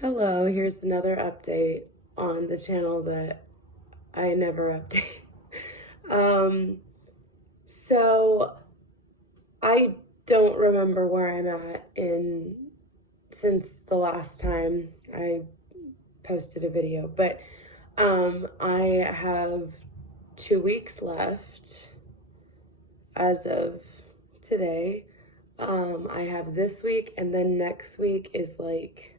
Hello, here's another update on the channel that I never update. Um, so I don't remember where I'm at in since the last time I posted a video, but I have 2 weeks left as of today. I have this week, and then next week is like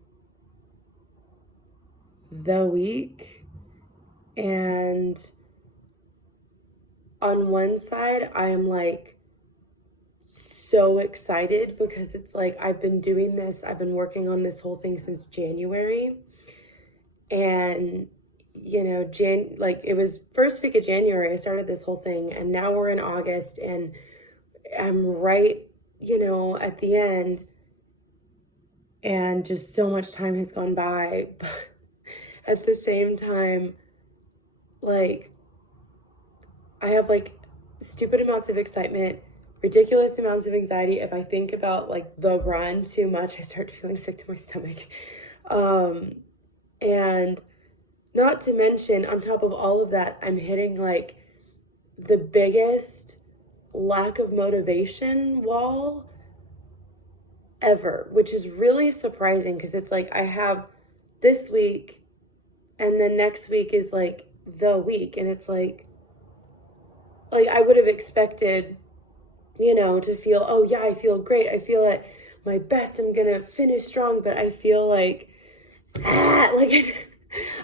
the week. And on one side, I am like so excited because it's like I've been doing this, I've been working on this whole thing since January. And like it was first week of January I started this whole thing, and now we're in August and I'm right, at the end, and just so much time has gone by. But at the same time, like I have like stupid amounts of excitement, ridiculous amounts of anxiety. If I think about like the run too much, I start feeling sick to my stomach. Um, and not to mention, on top of all of that, I'm hitting like the biggest lack of motivation wall ever, which is really surprising because it's like I have this week and then next week is like the week, and it's like I would have expected, to feel, oh yeah, I feel great. I feel at my best. I'm going to finish strong, but I feel like, like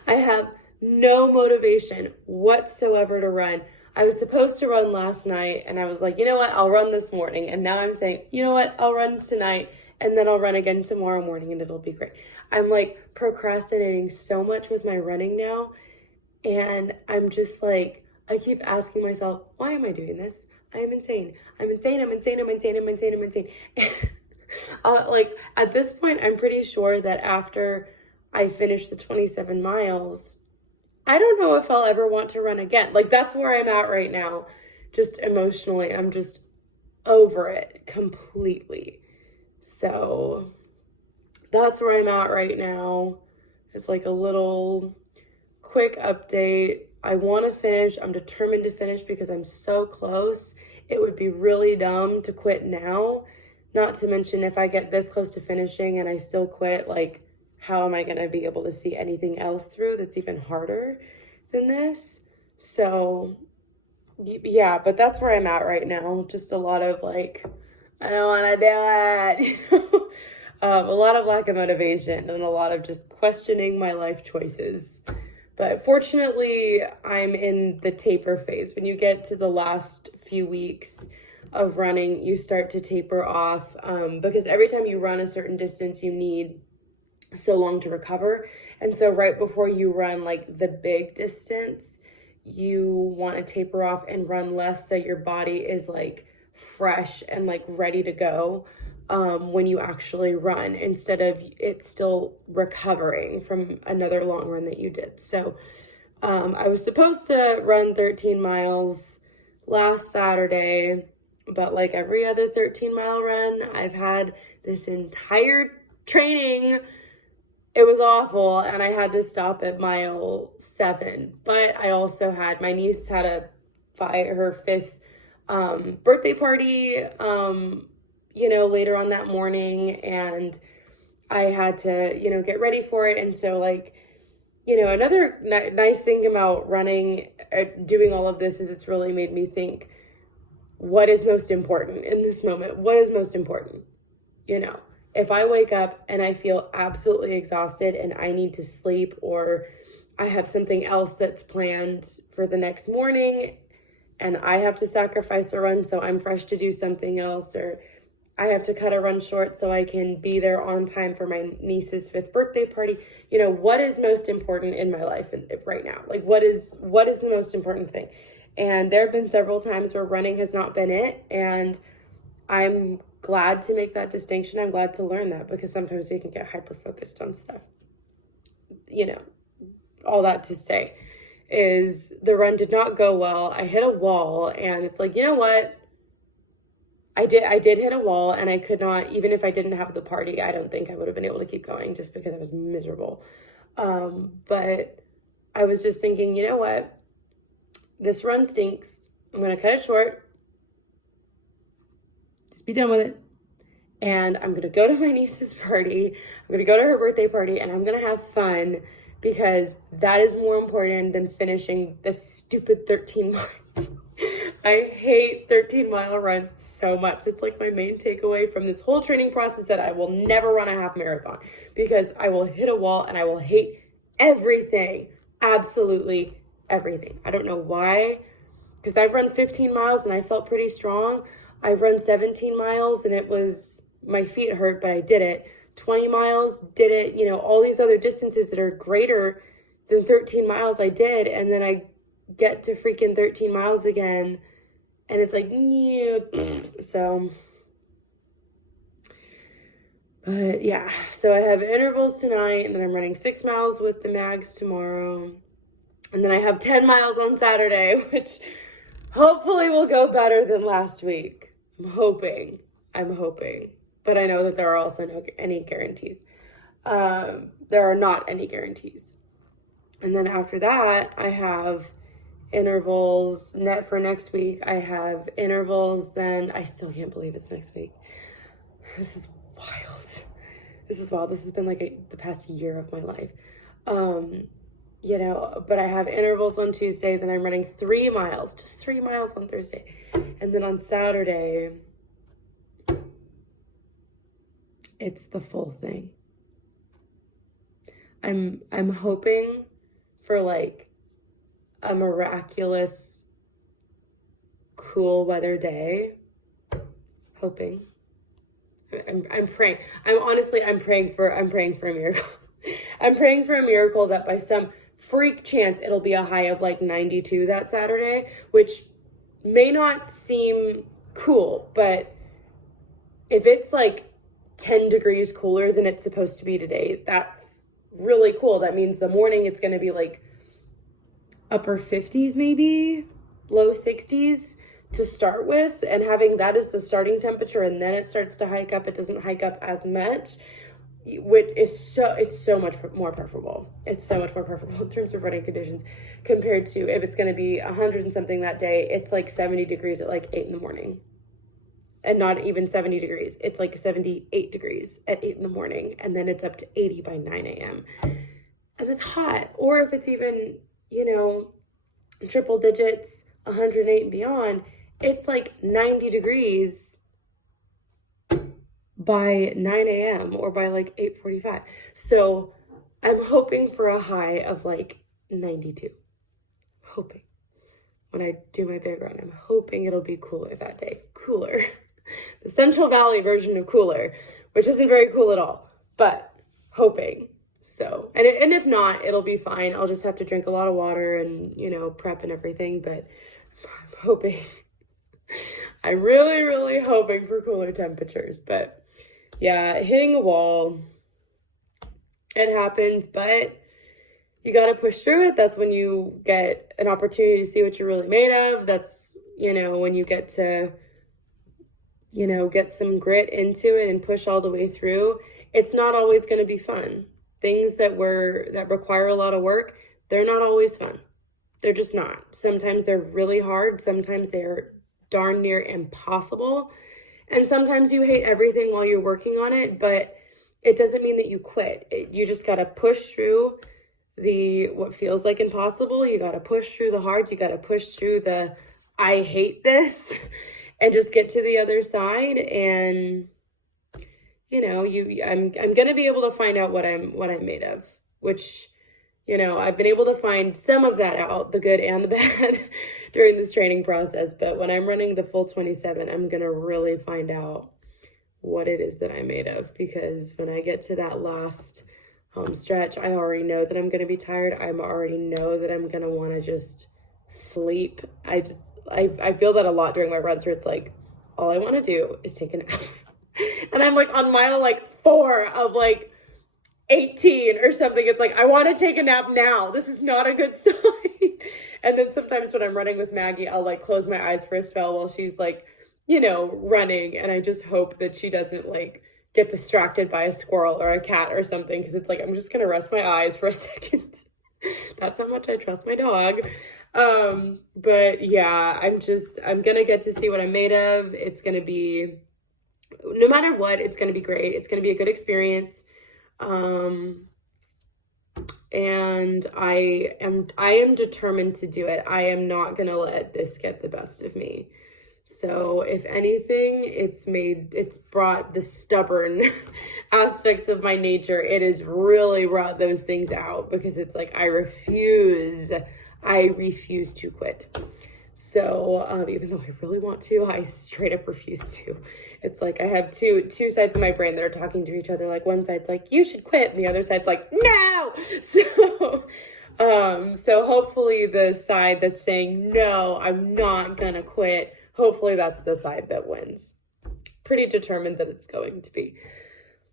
I have no motivation whatsoever to run. I was supposed to run last night and I was like, you know what? I'll run this morning. And now I'm saying, you know what? I'll run tonight and then I'll run again tomorrow morning and it'll be great. I'm like procrastinating so much with my running now. And I'm just like, I keep asking myself, why am I doing this? I am insane. I'm insane. I'm insane. I'm insane. I'm insane. I'm insane. Like at this point, I'm pretty sure that after I finish the 27 miles, I don't know if I'll ever want to run again. Like that's where I'm at right now. Just emotionally, I'm just over it completely. So that's where I'm at right now. It's like a little quick update. I want to finish. I'm determined to finish because I'm so close. It would be really dumb to quit now. Not to mention, if I get this close to finishing and I still quit, like, how am I going to be able to see anything else through that's even harder than this? So, yeah, but that's where I'm at right now. Just a lot of like, I don't want to do it. A lot of lack of motivation and a lot of just questioning my life choices. But fortunately, I'm in the taper phase. When you get to the last few weeks of running, you start to taper off, because every time you run a certain distance, you need so long to recover. And so right before you run like the big distance, you want to taper off and run less so your body is like fresh and like ready to go when you actually run, instead of it still recovering from another long run that you did. So I was supposed to run 13 miles last Saturday, but like every other 13-mile run I've had this entire training, it was awful, and I had to stop at mile 7. But I also had, my niece had her 5th birthday party, later on that morning, and I had to, get ready for it. And so, like, another nice thing about running, doing all of this, is it's really made me think, what is most important in this moment? What is most important? If I wake up and I feel absolutely exhausted and I need to sleep, or I have something else that's planned for the next morning and I have to sacrifice a run so I'm fresh to do something else, or I have to cut a run short so I can be there on time for my niece's 5th birthday party. What is most important in my life right now? Like, what is the most important thing? And there have been several times where running has not been it, and I'm glad to make that distinction. I'm glad to learn that, because sometimes we can get hyper-focused on stuff. All that to say is the run did not go well. I hit a wall, and it's like, you know what? I did hit a wall, and I could not, even if I didn't have the party, I don't think I would have been able to keep going just because I was miserable. But I was just thinking, you know what? This run stinks. I'm going to cut it short. Just be done with it. And I'm going to go to my niece's party. I'm going to go to her birthday party, and I'm going to have fun because that is more important than finishing this stupid 13 mile. I hate 13-mile runs so much. It's like my main takeaway from this whole training process, that I will never run a half marathon because I will hit a wall and I will hate everything. Absolutely everything. I don't know why, because I've run 15 miles and I felt pretty strong. I've run 17 miles and it was, my feet hurt, but I did it. 20 miles, did it. You know, all these other distances that are greater than 13 miles I did. And then I get to freaking 13 miles again. And it's like, yeah. So, but yeah. So I have intervals tonight, and then I'm running 6 miles with the mags tomorrow. And then I have 10 miles on Saturday, which hopefully will go better than last week. I'm hoping. But I know that there are also no any guarantees. There are not any guarantees. And then after that, I have intervals for next week. I have intervals then. I still can't believe it's next week. This is wild. This is wild. This has been like the past year of my life. You know, but I have intervals on Tuesday. Then I'm running 3 miles, just 3 miles on Thursday. And then on Saturday, it's the full thing. I'm hoping for like a miraculous cool weather day. Hoping. I'm praying. I'm praying for a miracle. I'm praying for a miracle that by some freak chance it'll be a high of like 92 that Saturday, which may not seem cool, but if it's like 10 degrees cooler than it's supposed to be today, that's really cool. That means the morning it's going to be like upper 50s, maybe low 60s to start with, and having that as the starting temperature, and then it starts to hike up. It doesn't hike up as much, which is it's so much more preferable. It's so much more preferable in terms of running conditions compared to if it's going to be 100 and something that day. It's like 70 degrees at like 8 in the morning. And not even 70 degrees. It's like 78 degrees at 8 in the morning. And then it's up to 80 by 9 a.m. And it's hot. Or if it's even, you know, triple digits, 108 and beyond, it's like 90 degrees by 9 a.m. or by like 8:45. So I'm hoping for a high of like 92. Hoping. When I do my big run, I'm hoping it'll be cooler that day. Cooler. The Central Valley version of cooler, which isn't very cool at all, but hoping. So, and if not, it'll be fine. I'll just have to drink a lot of water and, you know, prep and everything, but I'm hoping. I'm really, really hoping for cooler temperatures, but yeah, hitting a wall, it happens, but you got to push through it. That's when you get an opportunity to see what you're really made of. That's, you know, when you get to, you know, get some grit into it and push all the way through. It's not always going to be fun. Things that require a lot of work, they're not always fun. They're just not. Sometimes they're really hard. Sometimes they're darn near impossible. And sometimes you hate everything while you're working on it, but it doesn't mean that you quit. You just got to push through what feels like impossible. You got to push through the hard. You got to push through the I hate this and just get to the other side. And you know, I'm going to be able to find out what I'm made of, which, you know, I've been able to find some of that out, the good and the bad during this training process. But when I'm running the full 27, I'm going to really find out what it is that I'm made of, because when I get to that last stretch, I already know that I'm going to be tired. I already know that I'm going to want to just sleep. I feel that a lot during my runs, where it's like, all I want to do is take a nap. And I'm like on mile like 4 of like 18 or something. It's like, I want to take a nap now. This is not a good sign. And then sometimes when I'm running with Maggie, I'll like close my eyes for a spell while she's like running, and I just hope that she doesn't like get distracted by a squirrel or a cat or something, because it's like I'm just gonna rest my eyes for a second. That's how much I trust my dog. But yeah, I'm gonna get to see what I'm made of. It's gonna be, no matter what, it's gonna be great. It's gonna be a good experience. And I am determined to do it. I am not gonna let this get the best of me. So if anything, it's brought the stubborn aspects of my nature. It has really brought those things out, because it's like I refuse to quit. So even though I really want to, I straight up refuse to. It's like I have two sides of my brain that are talking to each other. Like one side's like, you should quit, and the other side's like, no. So hopefully the side that's saying no, I'm not gonna quit, hopefully that's the side that wins. Pretty determined that it's going to be.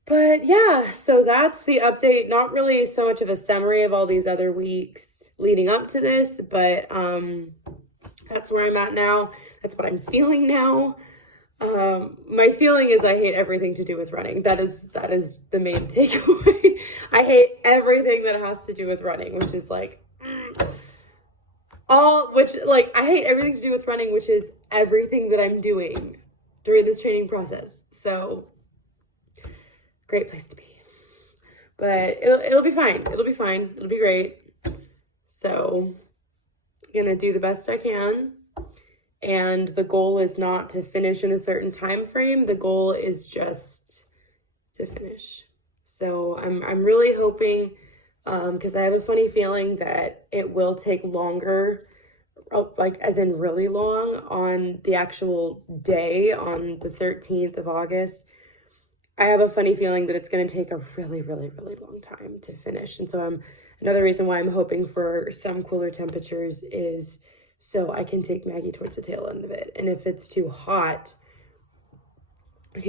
But yeah, so that's the update. Not really so much of a summary of all these other weeks leading up to this, but that's where I'm at now. That's what I'm feeling now. My feeling is I hate everything to do with running. That is the main takeaway. I hate everything that has to do with running, which is like I hate everything to do with running, which is everything that I'm doing during this training process. So great place to be. But it'll be fine. It'll be fine. It'll be great. So I'm gonna do the best I can. And the goal is not to finish in a certain time frame. The goal is just to finish. So I'm really hoping, because I have a funny feeling that it will take longer, like as in really long, on the actual day, on the 13th of August. I have a funny feeling that it's going to take a really, really, really long time to finish. And so another reason why I'm hoping for some cooler temperatures is so I can take Maggie towards the tail end of it. And if it's too hot, I'm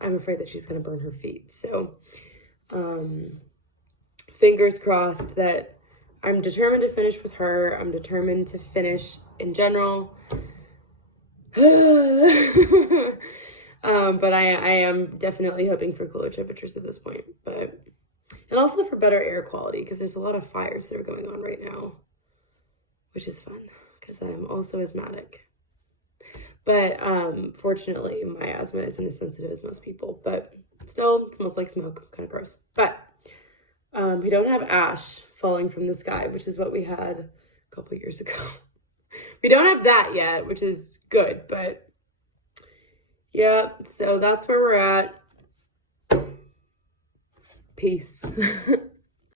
afraid that she's going to burn her feet. So fingers crossed that I'm determined to finish with her. I'm determined to finish in general. But I am definitely hoping for cooler temperatures at this point. And also for better air quality, because there's a lot of fires that are going on right now, which is fun because I'm also asthmatic. But fortunately, my asthma isn't as sensitive as most people, but still it smells like smoke, kind of gross. But we don't have ash falling from the sky, which is what we had a couple years ago. We don't have that yet, which is good, but yeah, so that's where we're at. Peace.